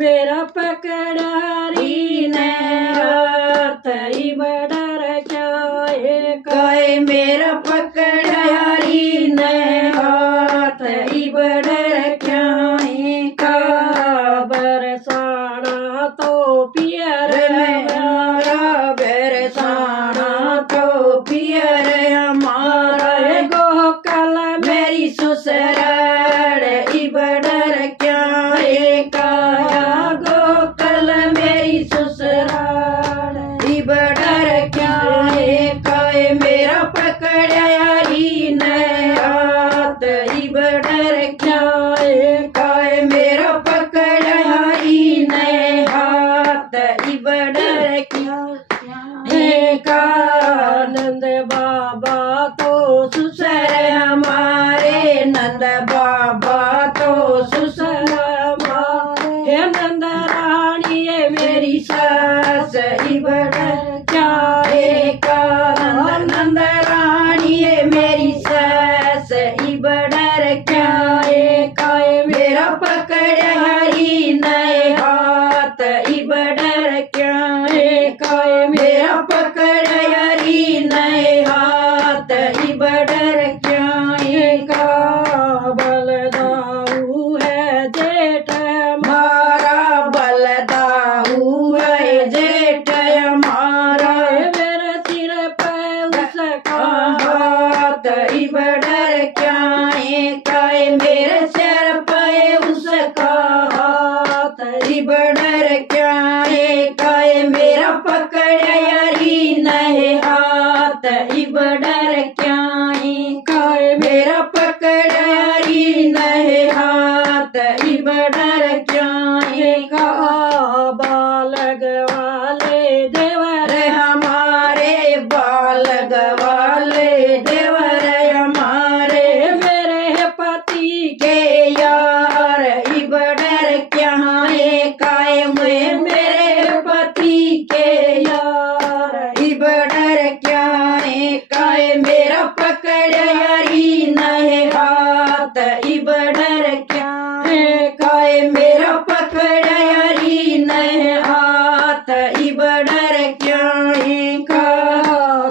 मेरा पकड़ारी ने हाथ बड़ा काय मेरा पकड़ारी ने हाथ बड़ा का बरसाना तो पियर हमारा बरसाना तो पियर हमारा गोकल मेरी ससुराल बड़ा काया गोकल मेरी ससुराल बड़ा काय मेरा पकड़ारी ने हाथ बड़ा काय मेरा पकड़ारी ने हाथ बड़ा का नंद बाबा तो ससुर हमारे नंद बाबा तो ससुर हमारे नंद रानी मेरी सास बड़ा का नंद रानी मेरी सास बड़ा काय मेरा पकड़ारी नए हाथ बड़ा काय मेरा पकड़ारी नए हाथ बड़ा का बलदाऊ है जेठ हमारा बलदाऊ है जेठ हमारा मेरे सिर पे उसका हाथ बड़ा काय मेरे सिर पे उसका हाथ बड़ा काय मेरा पकड़ारी नए हाथ बड़ा काय मेरा पकड़ारी नए हाथ बड़ा का बालग वाले देवर हमारे बालग वाले देवर हमारे मेरे पति के यार बड़ा काय मेरे पति के यार बड़ा काय मेरा पकड़ारी नए हाथ बड़ा काय मेरा पकड़ारी नए हाथ बड़ा का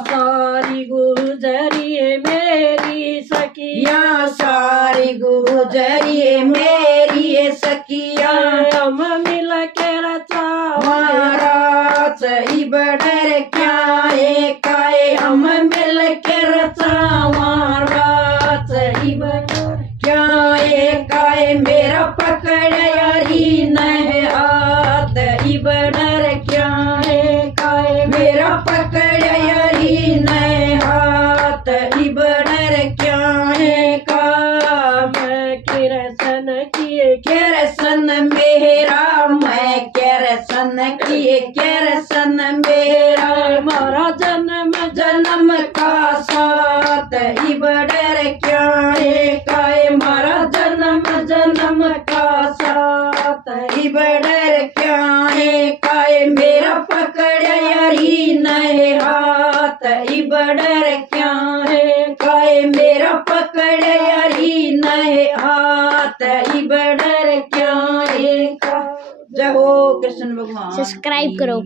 सारी गुजरी मेरी सखिया सारी गुजरी मेरी सखिया हम मिल के रचा महाराज बड़ा काय हम मिल के रचा महाराज काय मेरा पकड़ारी नए हाथ बड़ा काय मेरा पकड़ारी नए हाथ बड़ा का मैं किरसन मेरा मैं किरसन किरसन मेरा मारा जन्म जन्म का साथ बड़ा काय मारा जन्म जन्म का साथ बड़ा काय मेरा पकड़ारी नए हाथ बड़ा काय मेरा पकड़ारी नए हाथ बड़ा जय हो कृष्ण भगवान। सब्सक्राइब करो।